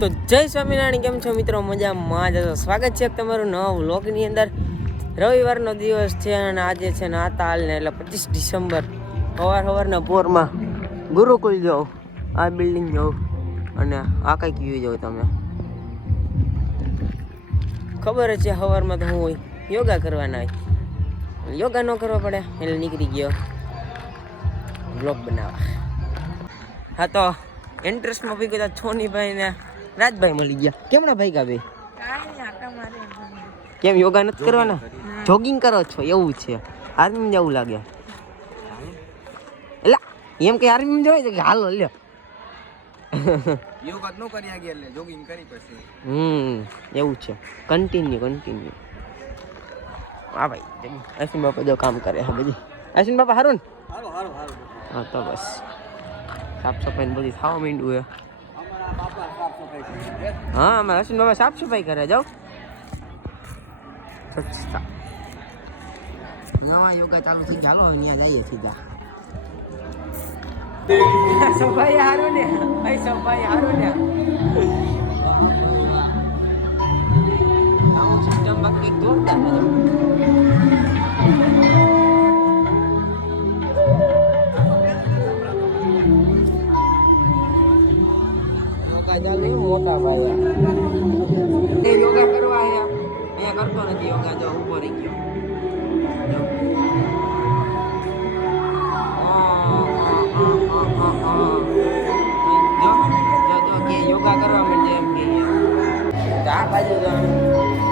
તો જય સ્વામિનારાયણ, કેમ છો મિત્રો? મજામાં? જ. સ્વાગત છે તમારું નવા વ્લોગની અંદર. રવિવારનો દિવસ છે અને આજે છે ને એટલે પચીસ ડિસેમ્બર. સવાર સવારના પોરમાં ગુરુકુલ જાઓ, આ બિલ્ડિંગ જાઓ અને આ કંઈક વ્યૂ જાઓ તમે. ખબર છે સવારમાં તો હું હોય યોગા કરવાના હોય. યોગા ન કરવા પડે, એટલે નીકળી ગયો. વ્લોગ બનાવવા. હા તો ઇન્ટરેસ્ટમાં ભી કદાચ છોનીભાઈ ને રાજભાઈ મળી ગયા. કેમના ભાઈ કા ભાઈ કેમ યોગા નથી કરવાના? જોગિંગ કરો છો એવું છે. આર્મી જવું લાગે. એટલે એમ કે આર્મી જવાય છે કે હાલો લ્યો. યોગા જ ન કરી આગે એટલે જોગિંગ કરી પછી. હમ એવું છે. કન્ટિન્યુ કન્ટિન્યુ હા ભાઈ અશ્વિન બાપા જો કામ કરે હા બધી. અશ્વિન બાપા હારું ને? હારું હાલો હાલો હા તો બસ. સાફ સફાઈ ને બધી થવા માંડ્યું હે અમારા બાપા હા અમારા હસીન બાબા સાફ સફાઈ કરે જાઓ. સ્વચ્છતા. નવા યોગા ચાલુ થઈ ચાલો અહીંયા જઈએ સીધા. સફાઈ હારું ને. ભાઈ સફાઈ હારું ને. યોગા ચાલુ મોટા ફાયદા યોગા કરવા આવ્યા અહીંયા કરતો નથી યોગા, જો ઊભો રહી ગયો.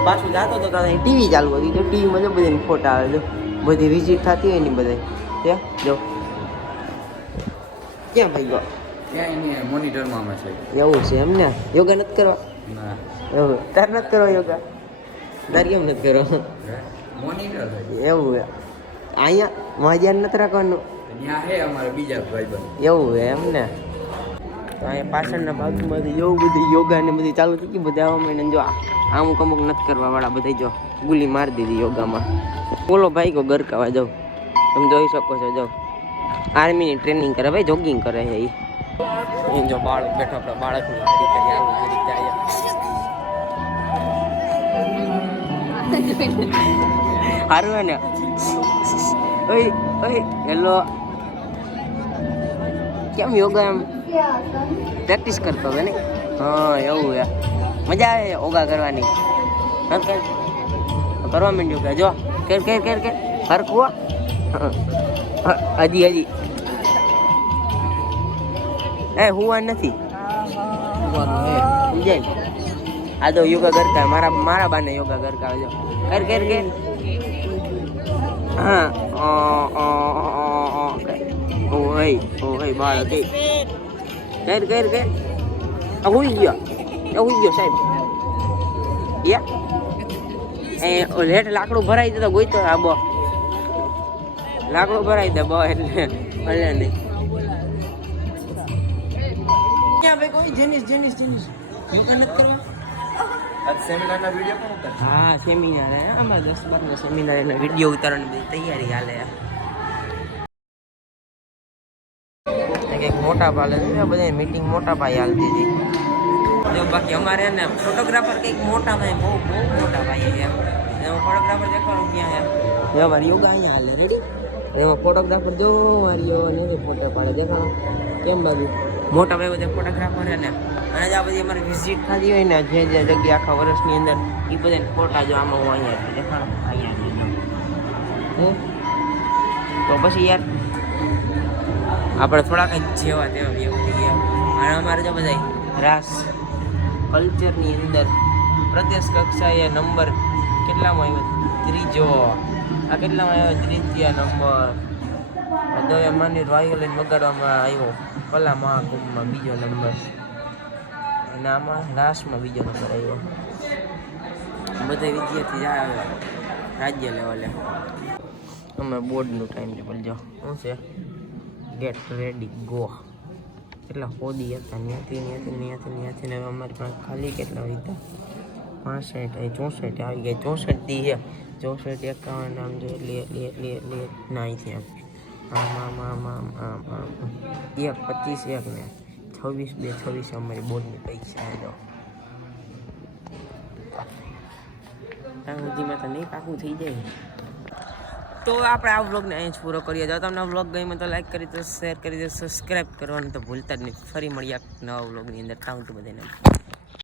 પાછું જાતો તો ત્યાં ટીવી ચાલુ હતી તો ટીવીમાં જો બધાને ફોટા આવે, જો. બધી વિઝિટ થતી હોય ને બધા ત્યાં, જો. ક્યાં ભાઈ ગયો ત્યાં મોનિટરમાં અમે છે એવું છે એમ ને? યોગા નથી કરવા? ના. તાર નથી કરવા યોગા? તાર કેમ નથી કરવા? મોનિટર એવું અહીંયા મજાર નથી રાખવાનું? ત્યાં હે અમારા બીજા ભાઈબંધ. એવું હે એમ ને? તો અહીંયા પાછળના બાજુમાં એવું બધું યોગા ને બધી ચાલુ થઈ બધા આવવા માંડે ને જો અમુક અમુક નથી કરવાવાળા બધા જો ગુલી મારી દીધી યોગામાં. બોલો ભાઈ કો ગરકાવા જાઓ તમે જોઈ શકો છો જાઓ. આર્મીની ટ્રેનિંગ કરે ભાઈ જોગિંગ કરે છે એ એ જો બાળક બેઠો આપણે બાળકની હારી કરી આવું કરી જાય સારું હે ને ઓય ઓય, હેલો. કેમ યોગા એમ? પ્રેક્ટિસ કરતો હતો ને? હા, એવું હે. મજા આવે યોગા કરવાની. કર કર. કરવા માંડ્યું કે જો. કેર કેર કેર કેર. હરકું હજી હજી. એ હુવા નથી. સમજાય? આ તો યોગા કરતા મારા મારા બાને યોગા કરતા આવજો કર કર કર. હા ઓ ઓ ઓ. ઓય ઓય બાળક. કે કર કર કર. આ હુઈ ગયો. આ હુઈ ગયો સાહેબ. યા. એ હેઠ લાકડું ભરાઈ દે તો ગોઈતો આ બો. લાકડું ભરાઈ દે બો એટલે ભલે નહીં. ક્યાં ભાઈ કોઈ જેનિસ જેનિસ જેનિસ. યોગા નથી કરવા? સેમિનારના વીડિયો પણ ઉતાર હા સેમિનાર આમાં દસ બારનો સેમિનાર એના વીડિયો ઉતારવાની બધી તૈયારી હાલે. કંઈક મોટા પાલે બધા મીટિંગ મોટા ભાઈ હાલતી હતી. જો બાકી અમારે ને ફોટોગ્રાફર કંઈક મોટા ભાઈ બહુ બહુ મોટા ભાઈ છે. એમ ફોટોગ્રાફર દેખાડો ક્યાં એમ અમારે યોગા અહીંયા હાલે રેડી એમાં ફોટોગ્રાફર જો મારી ફોટો પાડે દેખાડો કેમ બાજુ મોટા ભાઈ બધા ફોટોગ્રાફર ને, અને આ બધી અમારી વિઝિટ થતી હોય ને, જે જે જગ્યા આખા વર્ષની અંદર એ બધા ફોટા જો આમાં હું અહીંયા દેખાડો, અહીંયા તો પછી યાર, આપણે થોડાક જ જેવા તેવા વ્યક્તિ ગયા અને અમારે જો બધા રાસ કલ્ચરની અંદર પ્રદેશ કક્ષાએ નંબર કેટલામાં આવ્યો? ત્રીજો. આ કેટલામાં આવ્યો? ત્રીજા નંબર તો એ માની વાયોલિન વગાડવામાં આવ્યો. કલા મહાકુંભમાં બીજો નંબર અને આમાં લાસ્ટમાં બીજો નંબર આવ્યો બધા વિદ્યાર્થી રાજ્ય લેવલે અમે બોર્ડનું ટાઈમ ટેબલ જો શું છે ગેટ રેડી ગો કેટલા હોદી હતા ત્યાંથી ત્યાંથી ત્યાંથી ત્યાંથી ને અમારી પાસે ખાલી કેટલા હતા પાસઠ અહીં ચોસઠ આવી ગયા ચોસઠ દી છે ચોસઠ એકાવન આમ જો એટલે એટલે એટલે એટલે ના અહીંથી આમ આમ આમ આમ આમ આમ આમ. એક પચીસ એક ને છવ્વીસ બે છવ્વીસ અમારી બોર્ડની પરીક્ષા હેલો ત્યાં સુધીમાં તો નહીં પાકું થઈ જાય. તો આપણે આ વ્લોગને અહીં જ પૂરો કરીએ. જો તમને વ્લોગ ગમ્યો તો લાઈક કરી દો શેર કરી દો સબસ્ક્રાઈબ કરવાનું તો ભૂલતા જ નહીં. ફરી મળીએ નવા વ્લોગની અંદર. સુધી બધાને.